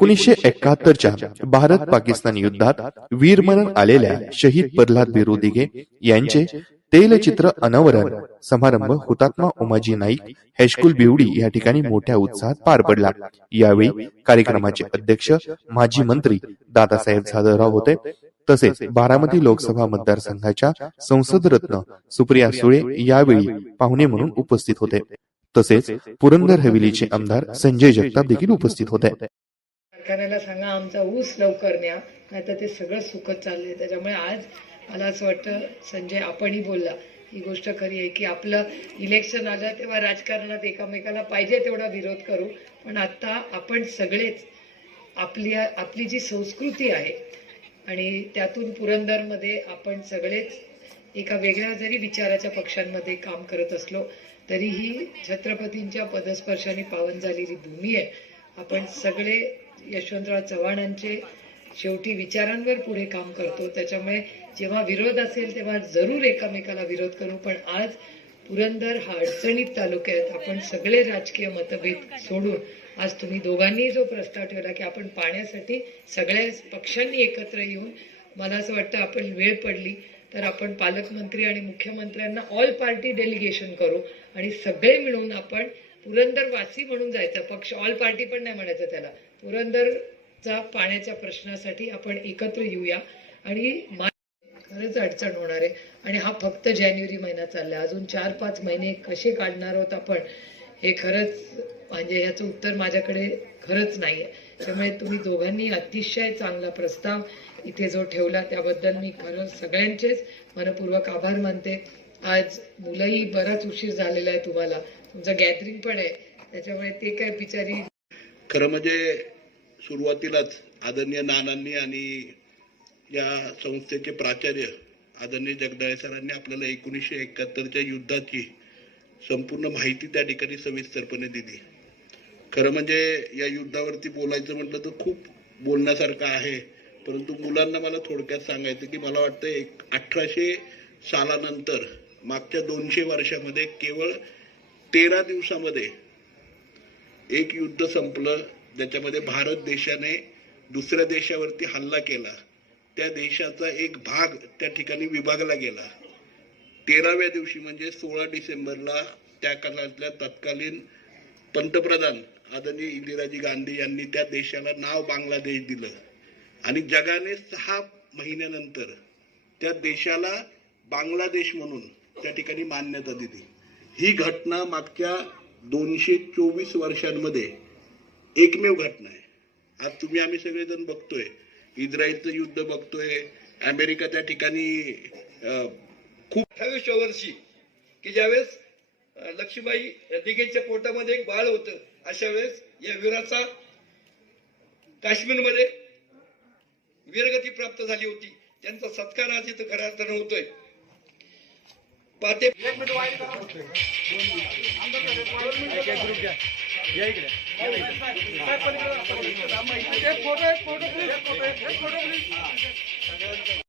एकोणीसशे एकाहत्तरच्या भारत पाकिस्तान युद्धात वीरमरण आलेल्या शहीद प्रल्हाद बिरू दिघे यांचे तेलचित्र अनावरण समारंभ हुतात्मा उमाजी नाईक हायस्कूल बिवडी या ठिकाणी मोठ्या उत्साहात पार पडला. यावेळी कार्यक्रमाचे अध्यक्ष माजी मंत्री दादासाहेब जाधवराव होते. तसेच बारामती लोकसभा मतदारसंघाच्या संसद रत्न सुप्रिया सुळे यावेळी पाहुणे म्हणून उपस्थित होते. तसेच पुरंदर हवेलीचे आमदार संजय जगताप देखील उपस्थित होते. कारखान्याला सांगा आमचा ऊस लवकर न्या नाही तर ते सगळं सुकत चाललंय. त्याच्यामुळे आज मला असं वाटतं संजय आपणही बोलला. ही गोष्ट खरी आहे की आपलं इलेक्शन आलं तेव्हा राजकारणात एकामेकाला पाहिजे तेवढा विरोध करू. पण आत्ता आपण सगळेच आपली आपली जी संस्कृती आहे आणि त्यातून पुरंदरमध्ये आपण सगळेच एका वेगळ्या जरी विचाराच्या पक्षांमध्ये काम करत असलो तरीही छत्रपतींच्या पदस्पर्शाने पावन झालेली भूमी आहे. आपण सगळे यशवंतराव चव्हाणांचे शेवटी विचारांवर पुढे काम करतो. त्याच्यामुळे जेव्हा विरोध असेल तेव्हा जरूर एकामेकाला विरोध करू. पण आज पुरंदर हा अडचणीत तालुक्यात आहेत आपण सगळे राजकीय मतभेद सोडून आज तुम्ही दोघांनी जो प्रस्ताव ठेवला की आपण पाण्यासाठी सगळ्या पक्षांनी एकत्र येऊन मला असं वाटतं आपण वेळ पडली तर आपण पालकमंत्री आणि मुख्यमंत्र्यांना ऑल पार्टी डेलिगेशन करू आणि सगळे मिळून आपण पुरंदर वासी म्हणून जायचं पक्ष ऑल पार्टी पण नाही म्हणायचं त्याला. पुरंदरचा पाण्याच्या प्रश्नासाठी आपण एकत्र येऊया. आणि खरंच अडचण होणार आहे. आणि हा फक्त जानेवारी महिना चाललाय अजून चार पाच महिने कसे काढणार आहोत आपण हे खरंच म्हणजे याचं उत्तर माझ्याकडे खरंच नाही आहे त्यामुळे तुम्ही दोघांनी अतिशय चांगला प्रस्ताव इथे जो ठेवला त्याबद्दल मी खरं सगळ्यांचेच मनपूर्वक आभार मानते. आज मुलंही बराच उशीर झालेला आहे तुम्हाला. तुमचं गॅदरिंग पण आहे. त्याच्यामुळे ते काय बिचारी खरं म्हणजे सुरुवातीलाच आदरणीय नानांनी आणि या संस्थेचे प्राचार्य आदरणीय जगदाळे सरांनी आपल्याला एकोणीसशे एकाहत्तरच्या युद्धाची संपूर्ण माहिती त्या ठिकाणी सविस्तरपणे दिली. खरं म्हणजे या युद्धावरती बोलायचं म्हटलं तर खूप बोलण्यासारखं आहे. परंतु मुलांना मला थोडक्यात सांगायचं की मला वाटतं एक अठराशे सालानंतर मागच्या दोनशे वर्षामध्ये केवळ तेरा दिवसामध्ये एक युद्ध संपलं ज्याच्यामध्ये भारत देशाने दुसऱ्या देशावरती हल्ला केला. त्या देशाचा एक भाग त्या ठिकाणी विभागला गेला. तेराव्या दिवशी म्हणजे सोळा डिसेंबरला त्या काळातल्या तत्कालीन पंतप्रधान आदरणीय इंदिराजी गांधी यांनी त्या देशाला नाव बांगलादेश दिलं. आणि जगाने सहा महिन्यानंतर त्या देशाला बांगलादेश म्हणून त्या ठिकाणी मान्यता दिली. ही घटना मागच्या दोनशे चोवीस वर्षांमध्ये एकमेव घटना आहे. आज तुम्ही आम्ही सगळेजण बघतोय. इस्रायलचं युद्ध बघतोय. अमेरिका त्या ठिकाणी खूप अठ्ठावीसच्या वर्षी की ज्यावेळेस लक्ष्मीबाई दिघेच्या पोटामध्ये एक बाळ होतं अशा वेळेस या वीराचा काश्मीरमध्ये वीरगती प्राप्त झाली होती. त्यांचा सत्कार आज इथं खऱ्या अर्थानं होतोय. फोटो आहे फोटो पाहते